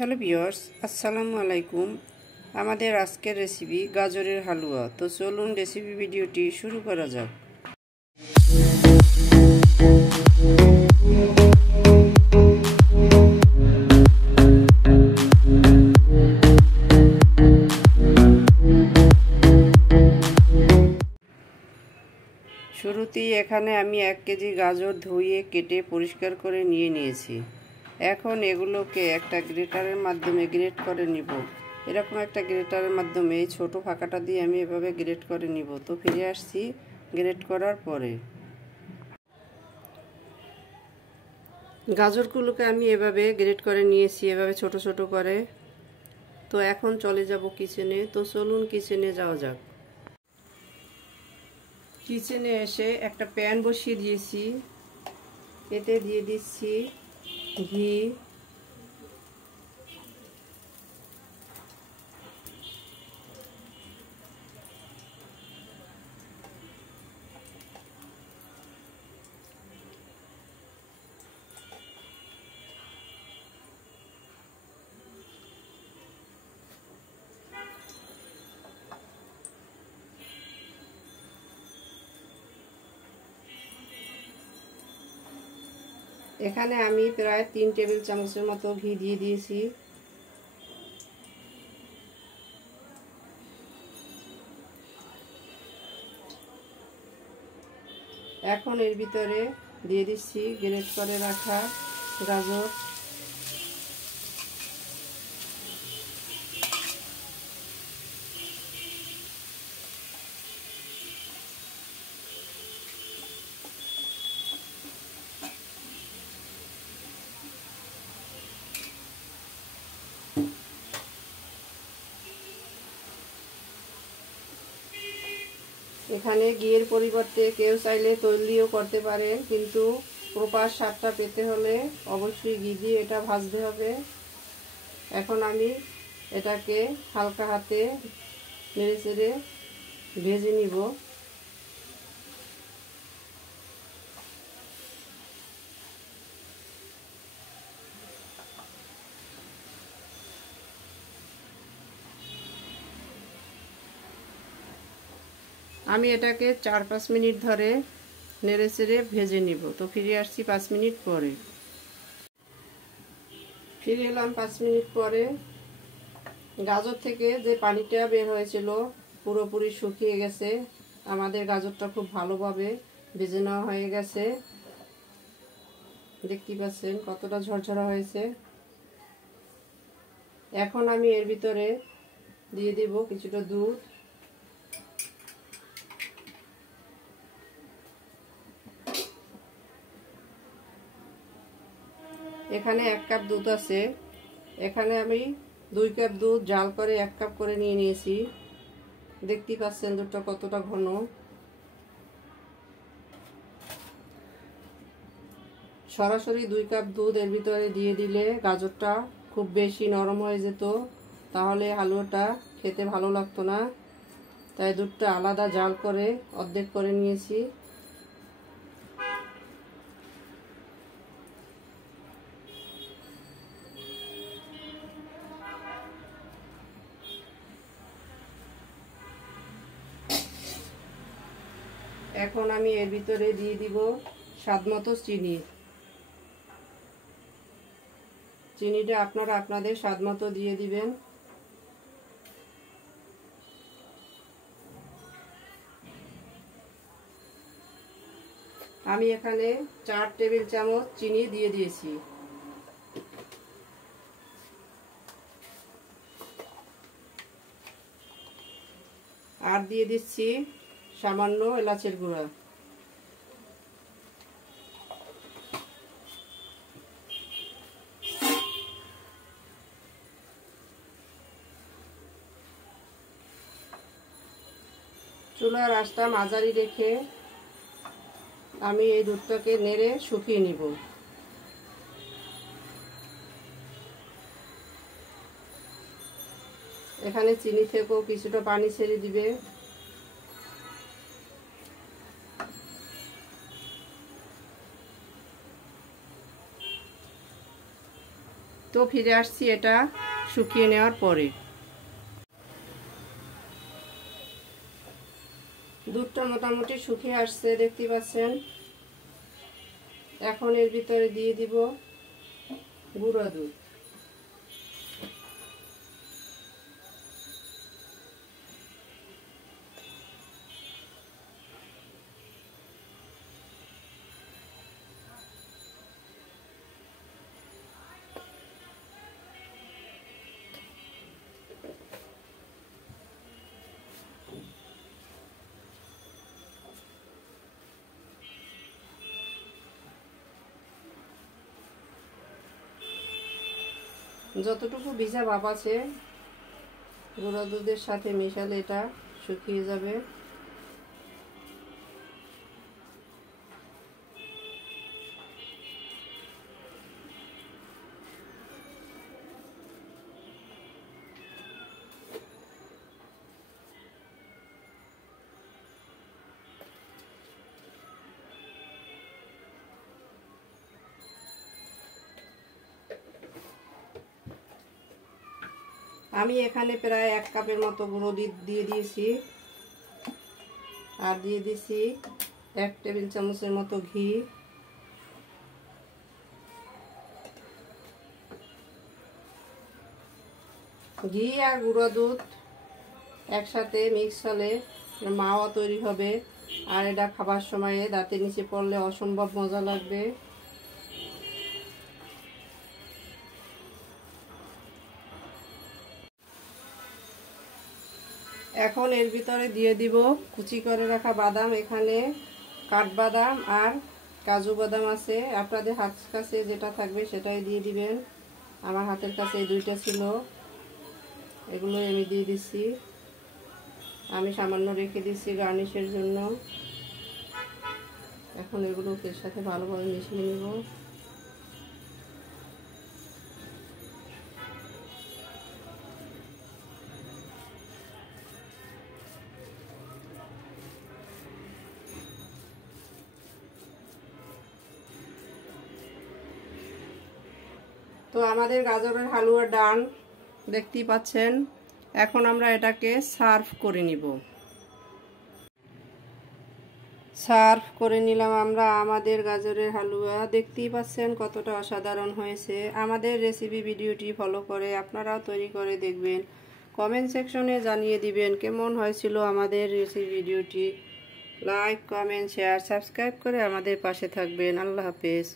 Hello viewers, আসসালামু আলাইকুম। আমাদের আজকের রেসিপি গাজরের হালুয়া। তো চলুন রেসিপি ভিডিওটি শুরু করা যাক। শুরুতেই এখানে আমি 1 কেজি গাজর ধুয়ে কেটে পরিষ্কার করে নিয়েছি। এখন এগুলোকে একটা গ্রেটারের মাধ্যমে গ্রেট করে নিব। এরকম একটা গ্রেটারের মাধ্যমে এই ছোট ফাঁকাটা দিয়ে আমি এভাবে গ্রেট করে নিব। তো ফিরে আসছি গ্রেট করার পরে। গাজরগুলোকে আমি এভাবে গ্রেট করে নিয়েছি, এভাবে ছোট ছোট করে। তো এখন চলে যাব কিচেনে। তো চলুন কিচেনে যাওয়া যাক। কিচেনে এসে একটা প্যান বসিয়ে দিয়েছি, এতে দিয়ে দিচ্ছি ঘি, এখানে আমি প্রায় 3 টেবিল চামচের মতো ঘি দিয়ে দিয়েছি। এখন এর ভিতরে দিয়ে দিচ্ছি গ্রেট করে রাখা গাজর, এখানে ঘিয়ের পরিবর্তে কেউ চাইলে তৈল দিয়েও করতে পারেন, কিন্তু প্রপার স্বাদটা পেতে হলে অবশ্যই ঘি দিয়ে এটা ভাজতে হবে। এখন আমি এটাকে হালকা হাতে নেড়ে চেড়ে ভেজে নিব। আমি এটাকে 4-5 মিনিট ধরে নেড়ে চেড়ে ভেজে নিব। তো ফিরে আসছি 5 মিনিট পরে। ফিরে এলাম 5 মিনিট পরে। গাজর থেকে যে পানিটা বের হয়েছিল পুরোপুরি শুকিয়ে গেছে। আমাদের গাজরটা খুব ভালোভাবে ভেজে নেওয়া হয়ে গেছে। দেখতে পাচ্ছেন কতটা ঝরঝরা হয়েছে। এখন আমি এর ভিতরে দিয়ে দেব কিছুটা দুধ। এখানে 1 কাপ দুধ আছে। এখানে আমি 2 কাপ দুধ জাল করে 1 কাপ করে নিয়েছি। দেখতে পাচ্ছেন দুধটা কতটা ঘন। সরাসরি 2 কাপ দুধ এর ভিতরে দিয়ে দিলে গাজরটা খুব বেশি নরম হয়ে যেত, তাহলে হালুয়াটা খেতে ভালো লাগতো না। তাই দুধটা আলাদা জাল করে অর্ধেক করে নিয়েছি। এখন আমি এর ভিতরে দিয়ে দিব স্বাদমতো চিনি। চিনিটা আপনারা আপনাদের স্বাদমতো দিয়ে দিবেন। আমি এখানে 4 টেবিল চামচ চিনি দিয়ে দিয়েছি। আর দিয়ে দিচ্ছি সামান্য এলাচের গুঁড়া। চুলার আঁচটা মাঝারি রেখে আমি এই দুধটাকে নেড়ে শুকিয়ে নিব। এখানে চিনি থেকেও কিছুটা পানি ছেড়ে দিবে। তো তো ফিরে আসছি এটা শুকিয়ে নেওয়ার পরে। দুধটা মোটামুটি শুকিয়ে আসছে, দেখতে পাচ্ছেন। এখন এর ভিতরে দিয়ে দিব গুঁড়া দুধ। যতটুকু ভিজা ভাব আছে গুঁড়া দুধের সাথে মেশালে এটা শুকিয়ে যাবে। আমি এখানে প্রায় 1 কাপের মতো গুঁড়ো দিয়ে দিয়েছি, আর দিয়ে দিয়েছি 1 টেবিল চামচের মতো ঘি। ঘি আর গুঁড়ো দুধ একসাথে মিক্স হলে মাওয়া তৈরি হবে, আর এটা খাবার সময়ে দাঁতের নিচে পড়লে অসম্ভব মজা লাগবে। এখন এর ভিতরে দিয়ে দিব কুচি করে রাখা বাদাম। এখানে কাঠবাদাম আর কাজু বাদাম আছে, আপনাদের হাতের কাছে যেটা থাকবে সেটাই দিয়ে দিবেন। আমার হাতের কাছে এই দুইটা ছিল, এগুলো আমি দিয়ে দিচ্ছি। আমি সামান্য রেখে দিচ্ছি গার্নিশের জন্য। এখন এগুলো এর সাথে ভালোভাবে মিশিয়ে নেব। তো আমাদের গাজরের হালুয়া ডান, দেখতেই পাচ্ছেন। এখন আমরা এটাকে সার্ভ করে নিব। সার্ভ করে নিলাম আমরা আমাদের গাজরের হালুয়া। দেখতেই পাচ্ছেন কতটা অসাধারণ হয়েছে। আমাদের রেসিপি ভিডিওটি ফলো করে আপনারাও তৈরি করে দেখবেন। কমেন্ট সেকশনে জানিয়ে দিবেন কেমন হয়েছিল আমাদের রেসিপি ভিডিওটি। লাইক, কমেন্ট, শেয়ার, সাবস্ক্রাইব করে আমাদের পাশে থাকবেন। আল্লাহ হাফেজ।